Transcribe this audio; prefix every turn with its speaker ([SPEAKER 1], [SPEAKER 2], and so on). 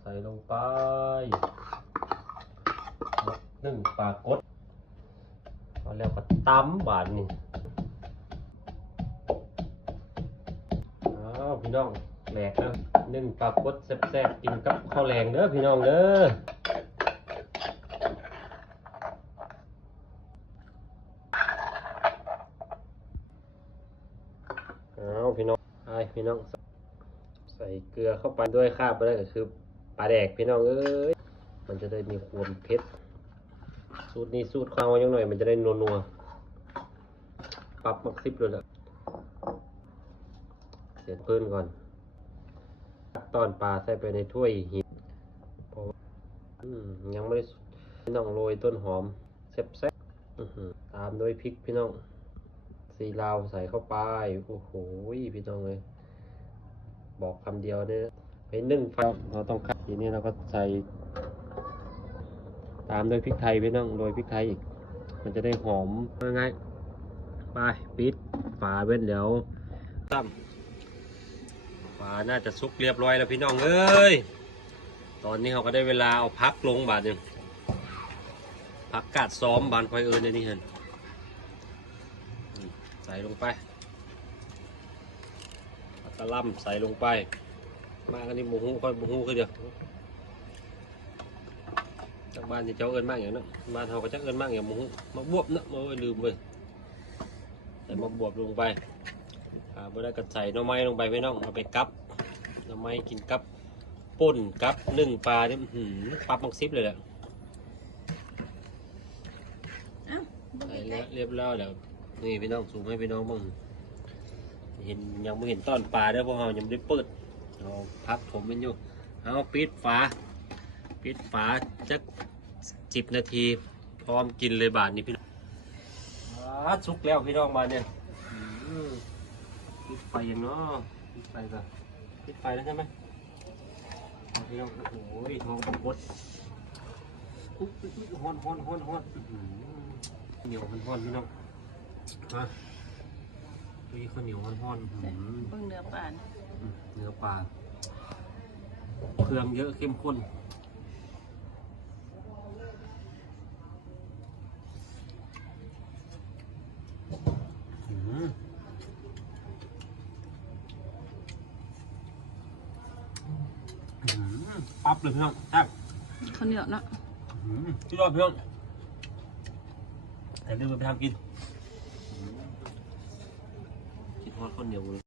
[SPEAKER 1] ใส่ลงไปหนึ่งปลากดพอแล้วก็ตำบาดนี่อ้าวพี่น้องแหลกนะหนึ่งปลากดแซ่บๆกินกับข้าวแรงเด้อพี่น้องเด้อเอาพี่น้องไอ้พี่น้อง ใส่เกลือเข้าไปด้วยข้าวไปได้ก็คือ ปลาแดกพี่น้องเอ้ยมันจะได้มีความเผ็ดสูตรนี้สูตรข้าวยังหน่อย มันจะได้นัวๆปรับมักซิบเลยละเสียบพื้นก่อนตอนปลาใส่ไปในถ้วยหินเพราะว่าอืยังไม่ได้พี่น้องโรยต้นหอมแซ่บๆอื้อหือตามด้วยพริกพี่น้องสีลาวใส่เข้าไป โอ้โหพี่น้องเลย บอกคำเดียวเนี่ย ไปนึ่งไฟเราต้องคัดทีนี้เราก็ใส่ ตามด้วยพริกไทยพี่น้องโรยพริกไทยอีก มันจะได้หอมง่ายๆไปปิดฝาเว้นเดี๋ยวตั้มฝาน่าจะซุกเรียบร้อยแล้วพี่น้องเอ้ยตอนนี้เขาก็ได้เวลาเอาพักลงบาทหนึ่งพักกาดซ้อมบานคอยเอิญในนี้เห็นใส่ลงไปแล้วก็ล่ำใส่ลงไป มากันนี่หมูหูค่อยหมูหูคือเดียวจากบ้านที่เจ้าเอิญมากอย่างนั้นบ้านเขาก็จะเอิญมากอย่างหมูหูมาบวบเนอะมาเอ้ยลืมไปใส่มาบวบลงไปอ่าเมื่อได้ก็ใส่หน่อไม้ลงไปพี่น้องเอาไปกับหน่อไม้กินกับป่นกับนึ่งปลาเนี่ยอื้อหืมปั๊บมักซิบเลยแหละ
[SPEAKER 2] อ้าว
[SPEAKER 1] ใส่แล้วเรียบร้อยแล้วนี่พี่น้องสูงให้พี่น้องบ้างเห็นยังไม่เห็นต้นปลาเด้อพวกเรายังไม่ได้เปิด เราพักผมมันอยู่เอาปิดฝา ปิดฝาจักสิบนาที พร้อมกินเลยบาทนี้พี่น้องอ่าสุกแล้วพี่น้องมาเนี่ยอืมปิดไฟยังเนาะปิดไฟก่อนปิดไฟแล้วใช่ไหมเอาพี่น้องโอ้โหท้องบังบดอุ๊ยอุ๊ยอุ๊ยฮ้อนฮ้อนฮ้อนฮ้อนอื้อหือเหนียวฮ้อนฮ้อนพี่น้องมาพี่ข้าวเหนียวฮ้อนฮ้อนอื้อหือ
[SPEAKER 2] เบิ่งเนื้อปลานะ
[SPEAKER 1] อืมเนื้อปลา เครื่องเยอะเข้มข้นอืมอืมปั๊บเลยพี่น้องแซ่บ
[SPEAKER 2] ข้าวเหนียวเนาะ
[SPEAKER 1] อืมพี่น้องพี่น้องแต่เรื่องไปทำกินอืมกินทอดข้าวเหนียวเลย